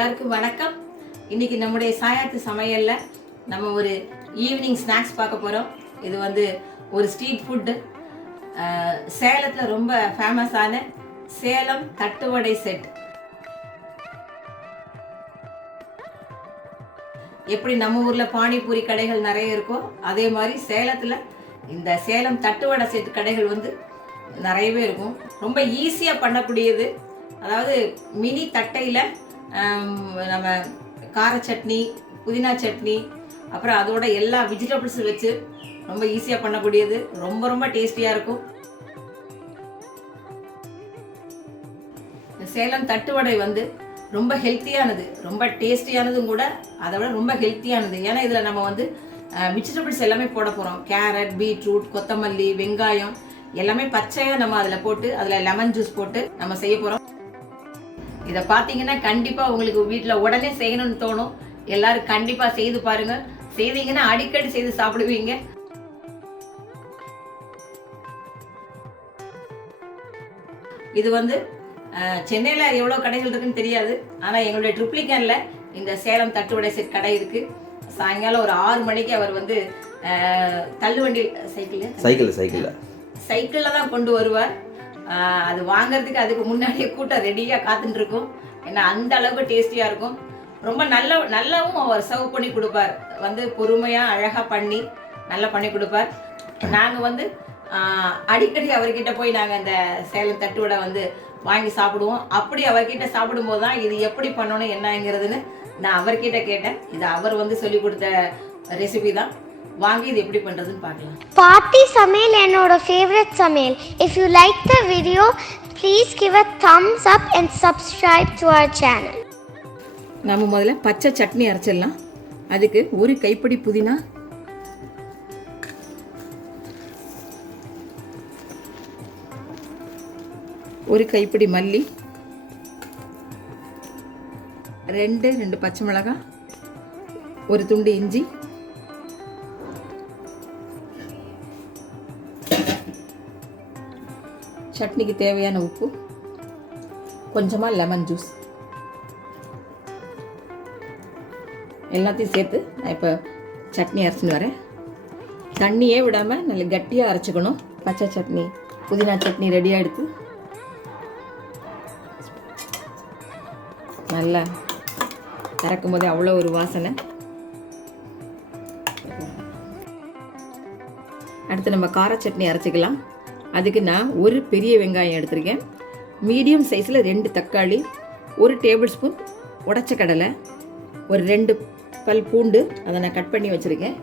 எல்லாருக்கும் வணக்கம். இன்னைக்கு நம்முடைய சாயாத்து சமையல்ல நம்ம ஒரு ஈவினிங் ஸ்நாக்ஸ் பார்க்க போறோம். இது வந்து ஒரு ஸ்ட்ரீட் ஃபுட். சேலத்துல ரொம்ப ஃபேமஸான சேலம் தட்டுவடை செட். எப்படி நம்ம ஊர்ல பானிபூரி கடைகள் நிறைய இருக்கோ அதே மாதிரி சேலத்துல இந்த சேலம் தட்டுவடை செட் கடைகள் வந்து நிறையவே இருக்கும். ரொம்ப ஈஸியா பண்ணக்கூடியது. அதாவது மினி தட்டையில் நம்ம கார சட்னி, புதினா சட்னி, அப்புறம் அதோட எல்லா வெஜிடபிள்ஸும் வச்சு ரொம்ப ஈஸியாக பண்ணக்கூடியது. ரொம்ப ரொம்ப டேஸ்டியாக இருக்கும். சேலம் தட்டுவடை வந்து ரொம்ப ஹெல்த்தியானது, ரொம்ப டேஸ்டியானதும் கூட. அதை விட ரொம்ப ஹெல்த்தியானது. ஏன்னா இதில் நம்ம வந்து வெஜிடபிள்ஸ் எல்லாமே போட போகிறோம். கேரட், பீட்ரூட், கொத்தமல்லி, வெங்காயம் எல்லாமே பச்சையாக நம்ம அதில் போட்டு அதில் லெமன் ஜூஸ் போட்டு நம்ம செய்ய போகிறோம். இதை பார்த்தீங்கன்னா கண்டிப்பாக உங்களுக்கு வீட்டில் உடனே செய்யணும்னு தோணும். எல்லாரும் கண்டிப்பாக செய்து பாருங்க. செய்தீங்கன்னா அடிக்கடி செய்து சாப்பிடுவீங்க. இது வந்து சென்னையில் எவ்வளோ கடைகள் இருக்குன்னு தெரியாது. ஆனால் எங்களுடைய ட்ரிப்ளிகனில் இந்த சேலம் தட்டுவடை செட் கடை இருக்குது. சாயங்காலம் ஒரு 6 மணிக்கு அவர் வந்து தள்ளுவண்டி சைக்கிளில் தான் கொண்டு வருவார். அது வாங்கிறதுக்கு அதுக்கு முன்னாடியே கூட்டம் ரெடியாக காத்துட்டு இருக்கும். ஏன்னா அந்த அளவுக்கு டேஸ்டியாக இருக்கும். ரொம்ப நல்லாவும் அவர் சர்வ் பண்ணி கொடுப்பார். வந்து பொறுமையாக அழகாக பண்ணி நல்லா பண்ணி கொடுப்பார். நாங்கள் வந்து அடிக்கடி அவர்கிட்ட போய் நாங்கள் இந்த சேலம் தட்டுவடை வந்து வாங்கி சாப்பிடுவோம். அப்படி அவர்கிட்ட சாப்பிடும்போது தான் இது எப்படி பண்ணணும் என்னங்கிறதுன்னு நான் அவர்கிட்ட கேட்டேன். இது அவர் வந்து சொல்லி கொடுத்த ரெசிபி தான். வாங்கி இது எப்படி பண்றதுன்னு பார்க்கலாம். பார்ட்டி சமையல் என்னோட ஃபேவரட் சமையல். If you like the video, please give a thumbs up and subscribe to our channel. நம்ம முதல்ல பச்சை சட்னி அரைச்சிடலாம். அதுக்கு ஒரு கைப்பிடி புதினா, ஒரு கைப்பிடி மல்லி, 2 பச்சை மிளகாய், ஒரு துண்டு இஞ்சி, சட்னிக்கு தேவையான உப்பு, கொஞ்சமாக லெமன் ஜூஸ் எல்லாத்தையும் சேர்த்து நான் இப்போ சட்னி அரைச்சின்னு வரேன். தண்ணியே விடாமல் நல்ல கட்டியாக அரைச்சிக்கணும். பச்சை சட்னி, புதினா சட்னி ரெடியாக எடுத்து நல்லா திறக்கும் போதே அவ்வளோ ஒரு வாசனை. அடுத்து நம்ம கார சட்னி அரைச்சிக்கலாம். அதுக்கு நான் ஒரு பெரிய வெங்காயம் எடுத்திருக்கேன். மீடியம் சைஸில் 2 தக்காளி, 1 டேபிள் ஸ்பூன் உடைச்ச கடலை, ஒரு 2 பல் பூண்டு அதை நான் கட் பண்ணி வச்சுருக்கேன்.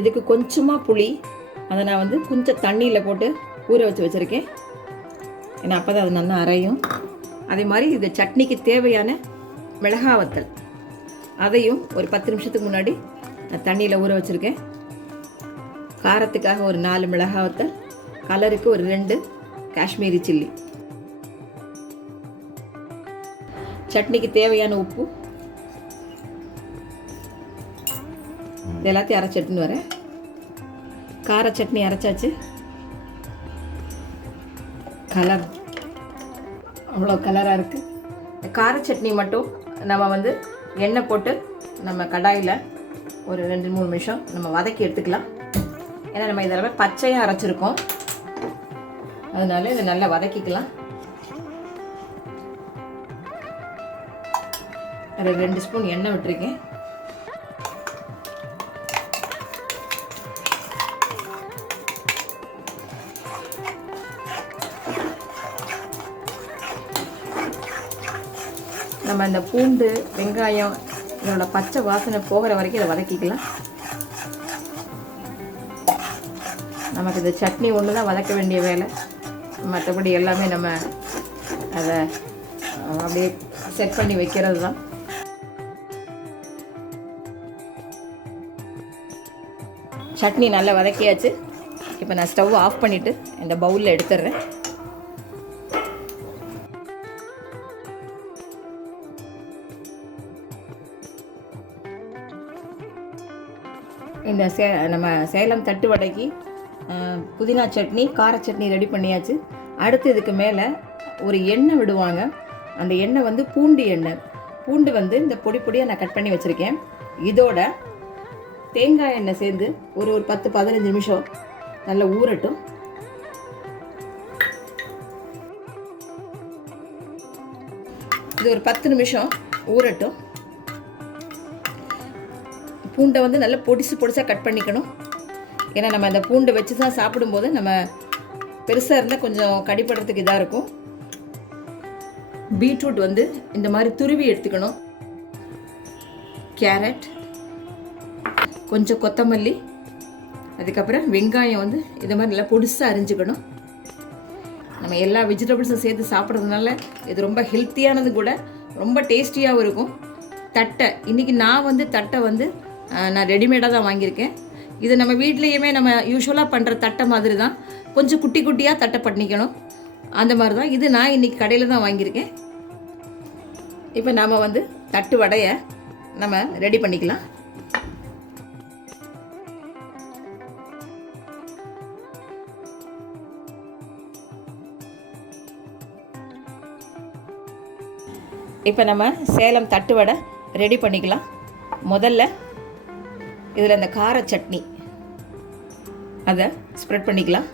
இதுக்கு கொஞ்சமாக புளி, அதை நான் வந்து கொஞ்சம் தண்ணியில் போட்டு ஊற வச்சுருக்கேன். ஏன்னா அப்போ தான் அது நல்லா அரையும். அதே மாதிரி இது சட்னிக்கு தேவையான மிளகாய் வத்தல், அதையும் ஒரு 10 நிமிஷத்துக்கு முன்னாடி நான் தண்ணியில் ஊற வச்சுருக்கேன். காரத்துக்காக ஒரு 4 மிளகாய் வத்தல், கலருக்கு ஒரு 2 காஷ்மீரி சில்லி, சட்னிக்கு தேவையான உப்பு, இது எல்லாத்தையும் அரைச்சி எடுத்துன்னு வரேன். கார சட்னி அரைச்சாச்சு. கலர் அவ்வளோ கலராக இருக்குது. இந்த கார சட்னி மட்டும் நம்ம வந்து எண்ணெய் போட்டு நம்ம கடாயில் ஒரு 2-3 நிமிஷம் நம்ம வதக்கி எடுத்துக்கலாம். ஏன்னா நம்ம இதெல்லாமே பச்சையாக அரைச்சிருக்கோம். அதனால இதை நல்லா வதக்கிக்கலாம். ஒரு 2 ஸ்பூன் எண்ணெய் விட்டுருக்கேன். நம்ம இந்த பூண்டு, வெங்காயம் இதோட பச்சை வாசனை போகிற வரைக்கும் இதை வதக்கிக்கலாம். நமக்கு இந்த சட்னி ஒன்று தான் வதக்க வேண்டிய வேலை. மற்றபடி எல்லாமே நம்ம அதை அப்படியே செட் பண்ணி வைக்கிறது தான். சட்னி நல்லா வதக்கியாச்சு. இப்போ நான் ஸ்டவ் ஆஃப் பண்ணிவிட்டு இந்த பவுலில் எடுத்துடுறேன். இந்த நம்ம சேலம் தட்டு வடைக்கு புதினா சட்னி கார சட்னி ரெடி பண்ணியாச்சு. அடுத்து இதுக்கு மேலே ஒரு எண்ணெய் விடுவாங்க. அந்த எண்ணெய் வந்து பூண்டு எண்ணெய். பூண்டு வந்து இந்த பொடி பொடியாக நான் கட் பண்ணி வச்சுருக்கேன். இதோட தேங்காய் எண்ணெய் சேர்ந்து ஒரு 10-15 நிமிஷம் நல்லா ஊறட்டும். இது ஒரு 10 நிமிஷம் ஊறட்டும். பூண்டை வந்து நல்லா பொடிசாக கட் பண்ணிக்கணும். ஏன்னா நம்ம அந்த பூண்டை வச்சு தான் சாப்பிடும்போது நம்ம பெருசாக இருந்தால் கொஞ்சம் கடிப்படுறதுக்கு இதாக இருக்கும். பீட்ரூட் வந்து இந்த மாதிரி துருவி எடுத்துக்கணும். கேரட், கொஞ்சம் கொத்தமல்லி, அதுக்கப்புறம் வெங்காயம் வந்து இந்த மாதிரி நல்லா பொடிசாக அரிஞ்சுக்கணும். நம்ம எல்லா வெஜிடபிள்ஸும் சேர்த்து சாப்பிட்றதுனால இது ரொம்ப ஹெல்த்தியானது கூட, ரொம்ப டேஸ்டியாகவும் இருக்கும். தட்டை இன்றைக்கி நான் வந்து தட்டை வந்து நான் ரெடிமேடாக தான் வாங்கியிருக்கேன். இது நம்ம வீட்லேயுமே நம்ம யூஸ்வலாக பண்ணுற தட்டை மாதிரி தான், கொஞ்சம் குட்டி குட்டியாக தட்டை பண்ணிக்கணும். அந்த மாதிரி தான் இது நான் இன்றைக்கி கடையில் தான் வாங்கியிருக்கேன். இப்போ நாம் வந்து தட்டு வடையை நம்ம ரெடி பண்ணிக்கலாம். இப்போ நம்ம சேலம் தட்டு வடை ரெடி பண்ணிக்கலாம். முதல்ல இதில் இந்த கார சட்னி அதை ஸ்ப்ரெட் பண்ணிக்கலாம்.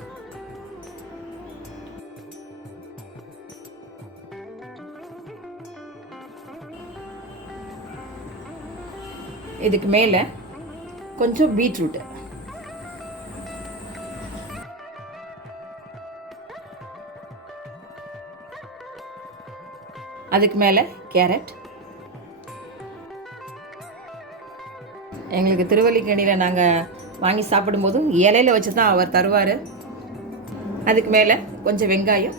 இதுக்கு மேலே கொஞ்சம் பீட்ரூட், அதுக்கு மேலே கேரட். எங்களுக்கு திருவல்லிக்கேணியில் நாங்கள் வாங்கி சாப்பிடும்போதும் இலையில வச்சு தான் அவர் தருவார். அதுக்கு மேலே கொஞ்சம் வெங்காயம்,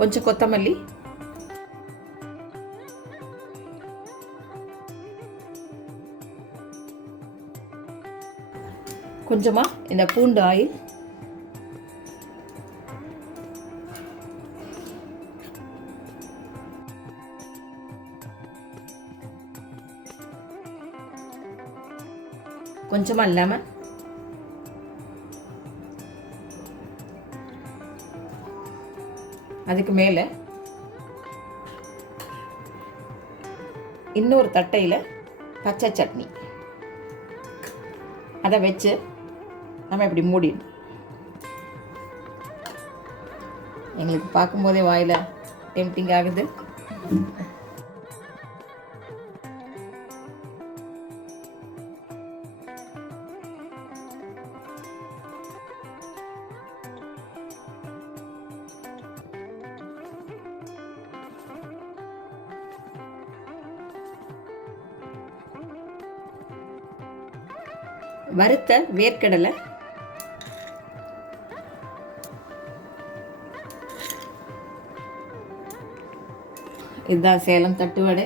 கொஞ்சம் கொத்தமல்லி, கொஞ்சமாக இந்த பூண்டு ஆயில், கொஞ்சமாக லெமன், அதுக்கு மேலே இன்னொரு தட்டையில் பச்சை சட்னி, அதை வச்சு நம்ம இப்படி மூடிடும். எங்களுக்கு பார்க்கும்போதே வாயில் டெம்ப்டிங் ஆகுது. வறுத்த வேர்க்கடலை, இதுதான் சேலம் தட்டு வடை.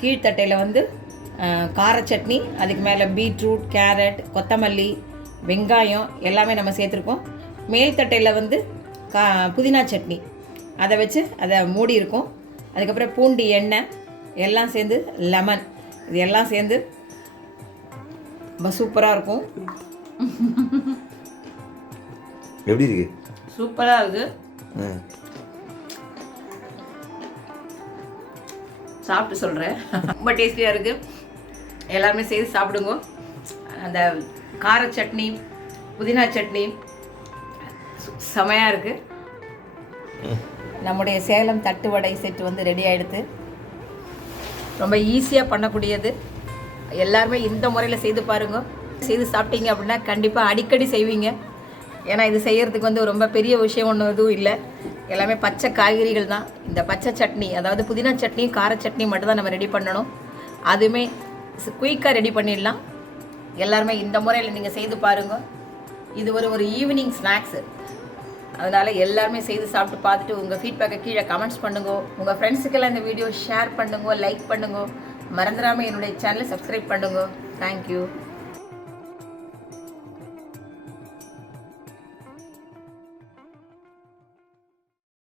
கீழ்த்தட்டையில் வந்து கார சட்னி, அதுக்கு மேலே பீட்ரூட், கேரட், கொத்தமல்லி, வெங்காயம் எல்லாமே நம்ம சேர்த்துருக்கோம். மேல் தட்டையில் வந்து புதினா சட்னி, அதை வச்சு அதை மூடி இருக்கும். அதுக்கப்புறம் பூண்டு எண்ணெய் எல்லாம் சேர்ந்து லெமன், இது எல்லாம் சேர்ந்து ரொம்ப சூப்பராக இருக்கும். எப்படி இருக்கு? சூப்பராக இருக்குது. சாப்பிட்டு சொல்கிறேன், ரொம்ப டேஸ்டியாக இருக்குது. எல்லாருமே சேர்த்து சாப்பிடுங்க. அந்த கார சட்னி, புதினா சட்னி செமையாக இருக்குது. நம்முடைய சேலம் தட்டு வடை செட்டு வந்து ரெடி ஆகிடுது. ரொம்ப ஈஸியாக பண்ணக்கூடியது. எல்லாருமே இந்த முறையில் செய்து பாருங்க. செய்து சாப்பிட்டீங்க அப்படின்னா கண்டிப்பாக அடிக்கடி செய்வீங்க. ஏன்னா இது செய்கிறதுக்கு வந்து ரொம்ப பெரிய விஷயம் ஒன்றும் எதுவும் இல்லை. எல்லாமே பச்சை காய்கறிகள் தான். இந்த பச்சை சட்னி, அதாவது புதினா சட்னியும் கார சட்னியும் மட்டும்தான் நம்ம ரெடி பண்ணணும். அதுவுமே குயிக்காக ரெடி பண்ணிடலாம். எல்லாருமே இந்த முறையில் நீங்கள் செய்து பாருங்கள். இது ஒரு ஈவினிங் ஸ்நாக்ஸு. அதனால் எல்லாருமே செய்து சாப்பிட்டு பார்த்துட்டு உங்கள் ஃபீட்பேக்கை கீழே கமெண்ட்ஸ் பண்ணுங்க. உங்கள் ஃப்ரெண்ட்ஸுக்கெல்லாம் இந்த வீடியோ ஷேர் பண்ணுங்க, லைக் பண்ணுங்க. மறந்துடாமல் என்னுடைய சேனலை சப்ஸ்கிரைப் பண்ணுங்க. தேங்க்யூ.